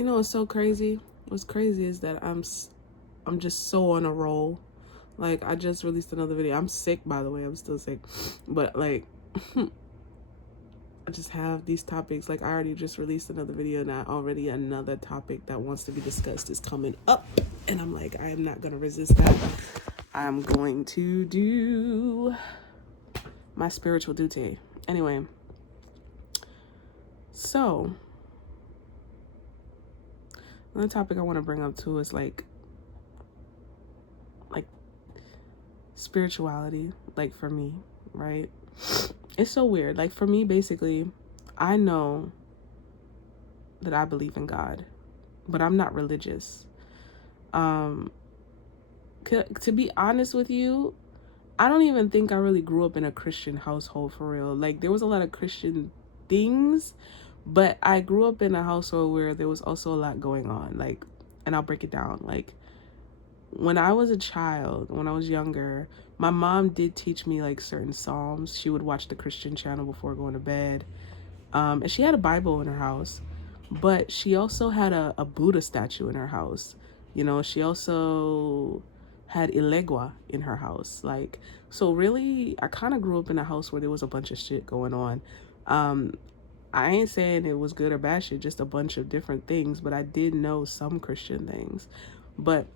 You know what's so crazy? What's crazy is that I'm just so on a roll. Like, I just released another video. I'm sick, by the way. I'm still sick. But like I just have these topics. Like, I already just released another video, and already another topic that wants to be discussed is coming up. And I'm like, I am not going to resist that. I'm going to do my spiritual duty. Anyway, so another topic I want to bring up too is like spirituality, like for me, right? It's so weird. Like for me, basically, I know that I believe in God, but I'm not religious. To be honest with you, I don't even think I really grew up in a Christian household for real. Like, there was a lot of Christian things, but I grew up in a household where there was also a lot going on. Like, and I'll break it down. Like, when I was a child, when I was younger, my mom did teach me like certain psalms. She would watch the Christian channel before going to bed. And she had a Bible in her house, but she also had a Buddha statue in her house. You know, she also had Ilegua in her house. Like, so really, I kind of grew up in a house where there was a bunch of shit going on. I ain't saying it was good or bad shit, just a bunch of different things, but I did know some Christian things. But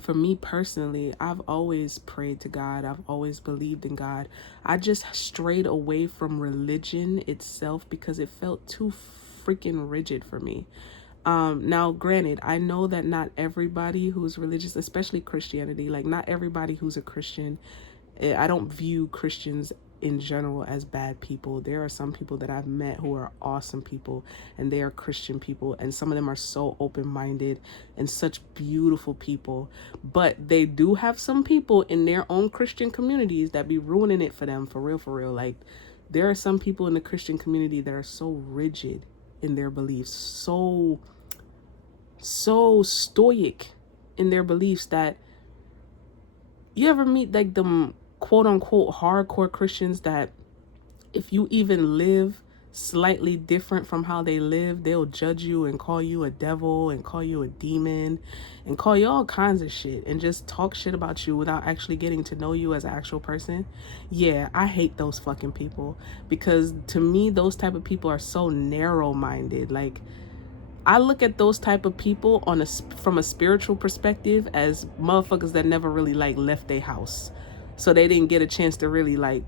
for me personally, I've always prayed to God. I've always believed in God. I just strayed away from religion itself because it felt too freaking rigid for me. Now, granted, I know that not everybody who's religious, especially Christianity, like not everybody who's a Christian, I don't view Christians in general as bad people. There are some people that I've met who are awesome people, and they are Christian people, and some of them are so open-minded and such beautiful people. But they do have some people in their own Christian communities that be ruining it for them, for real, for real. Like, there are some people in the Christian community that are so rigid in their beliefs, so stoic in their beliefs, that you ever meet like them quote unquote hardcore Christians that if you even live slightly different from how they live, they'll judge you and call you a devil and call you a demon and call you all kinds of shit and just talk shit about you without actually getting to know you as an actual person. Yeah, I hate those fucking people, because to me, those type of people are so narrow-minded. Like, I look at those type of people from a spiritual perspective as motherfuckers that never really like left their house. So they didn't get a chance to really like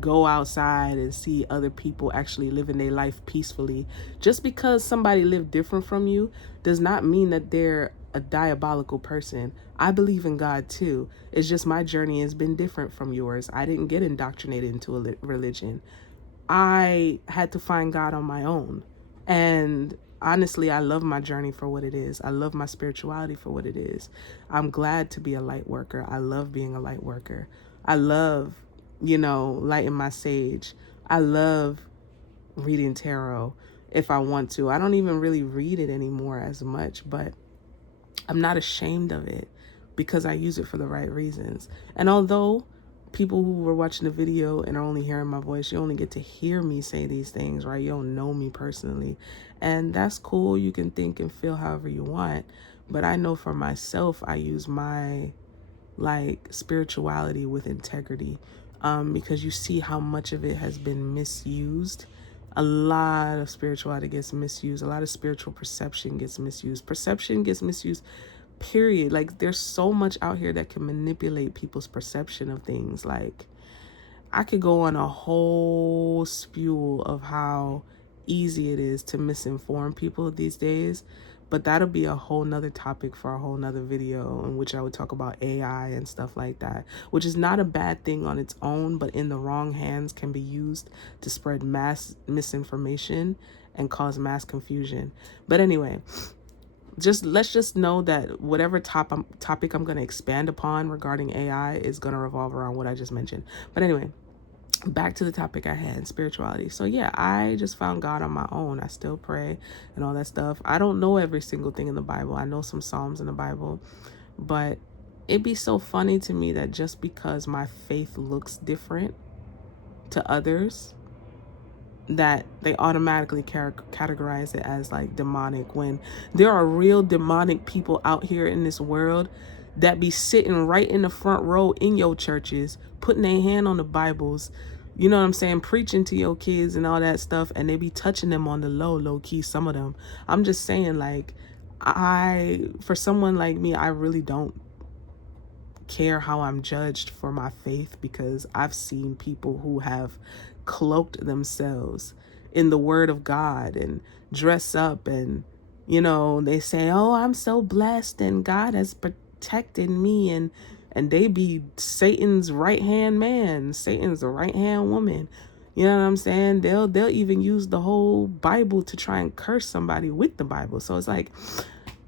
go outside and see other people actually living their life peacefully. Just because somebody lived different from you does not mean that they're a diabolical person. I believe in God too. It's just my journey has been different from yours. I didn't get indoctrinated into a religion. I had to find God on my own. And honestly, I love my journey for what it is. I love my spirituality for what it is. I'm glad to be a light worker. I love being a light worker. I love, lighting my sage. I love reading tarot if I want to. I don't even really read it anymore as much, but I'm not ashamed of it because I use it for the right reasons. And although people who were watching the video and are only hearing my voice, you only get to hear me say these things, right? You don't know me personally. And that's cool. You can think and feel however you want. But I know for myself, I use my spirituality with integrity, because you see how much of it has been misused. A lot of spirituality gets misused. A lot of spiritual perception gets misused. Perception gets misused, period. Like, there's so much out here that can manipulate people's perception of things. Like, I could go on a whole spew of how easy it is to misinform people these days, but that'll be a whole nother topic for a whole nother video in which I would talk about AI and stuff like that, which is not a bad thing on its own, but in the wrong hands can be used to spread mass misinformation and cause mass confusion. But anyway, let's just know that whatever topic I'm going to expand upon regarding AI is going to revolve around what I just mentioned. But anyway, back to the topic I had, spirituality. So yeah, I just found God on my own. I still pray and all that stuff. I don't know every single thing in the Bible. I know some Psalms in the Bible, but it'd be so funny to me that just because my faith looks different to others that they automatically categorize it as like demonic, when there are real demonic people out here in this world that be sitting right in the front row in your churches, putting their hand on the Bibles, you know what I'm saying, preaching to your kids and all that stuff, and they be touching them on the low key, some of them. I'm just saying, like, for someone like me, I really don't care how I'm judged for my faith, because I've seen people who have cloaked themselves in the word of God and dress up, and they say, "Oh, I'm so blessed and God has protected me," and they be Satan's right-hand man, Satan's right-hand woman. You know what I'm saying? They'll even use the whole Bible to try and curse somebody with the Bible. So it's like,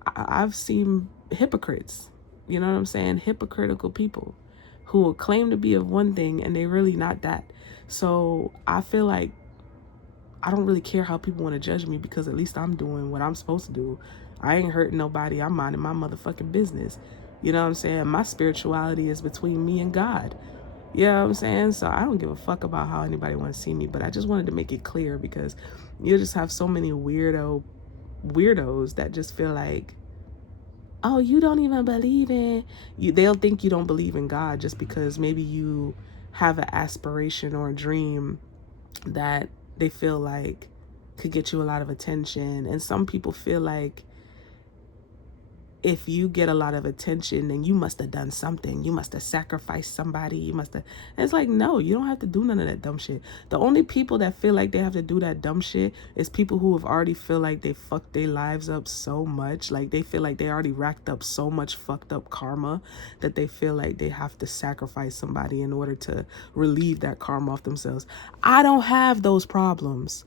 I've seen hypocrites, you know what I'm saying? Hypocritical people who will claim to be of one thing and they really not that. So I feel like I don't really care how people want to judge me, because at least I'm doing what I'm supposed to do. I ain't hurting nobody. I'm minding my motherfucking business. You know what I'm saying? My spirituality is between me and God. You know what I'm saying? So I don't give a fuck about how anybody want to see me, but I just wanted to make it clear, because you just have so many weirdos that just feel like, oh, you don't even believe in you. They'll think you don't believe in God just because maybe you have an aspiration or a dream that they feel like could get you a lot of attention. And some people feel like if you get a lot of attention, then you must have done something. You must have sacrificed somebody. You must have. And it's like, no, you don't have to do none of that dumb shit. The only people that feel like they have to do that dumb shit is people who have already feel like they fucked their lives up so much. Like they feel like they already racked up so much fucked up karma that they feel like they have to sacrifice somebody in order to relieve that karma off themselves. I don't have those problems.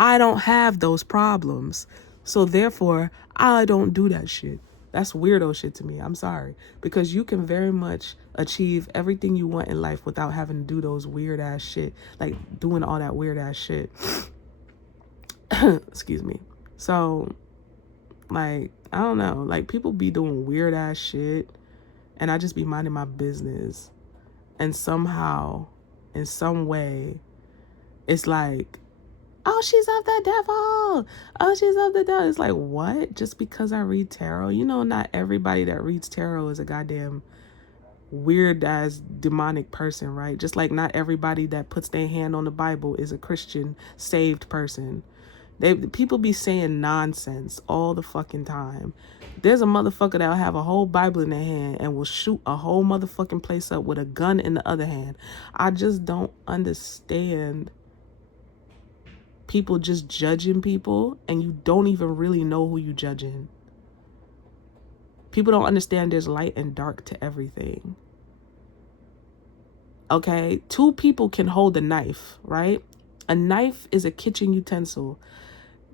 I don't have those problems. So therefore, I don't do that shit. That's weirdo shit to me. I'm sorry. Because you can very much achieve everything you want in life without having to do those weird ass shit. Like doing all that weird ass shit. Excuse me. So, like, I don't know. Like, people be doing weird ass shit, and I just be minding my business. And somehow, in some way, it's like, oh, she's of the devil. Oh, she's of the devil. It's like, what? Just because I read tarot? You know, not everybody that reads tarot is a goddamn weird ass demonic person, right? Just like not everybody that puts their hand on the Bible is a Christian saved person. People be saying nonsense all the fucking time. There's a motherfucker that'll have a whole Bible in their hand and will shoot a whole motherfucking place up with a gun in the other hand. I just don't understand people just judging people, and you don't even really know who you judging. People don't understand there's light and dark to everything. Okay, two people can hold a knife, right? A knife is a kitchen utensil,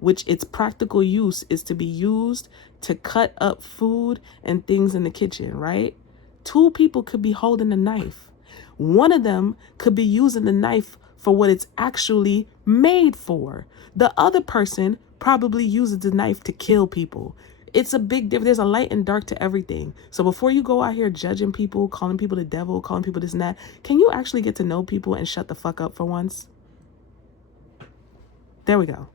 which its practical use is to be used to cut up food and things in the kitchen, right? Two people could be holding a knife. One of them could be using the knife for what it's actually made for. The other person probably uses the knife to kill people. It's a big difference. There's a light and dark to everything. So before you go out here judging people, calling people the devil, calling people this and that, can you actually get to know people and shut the fuck up for once? There we go.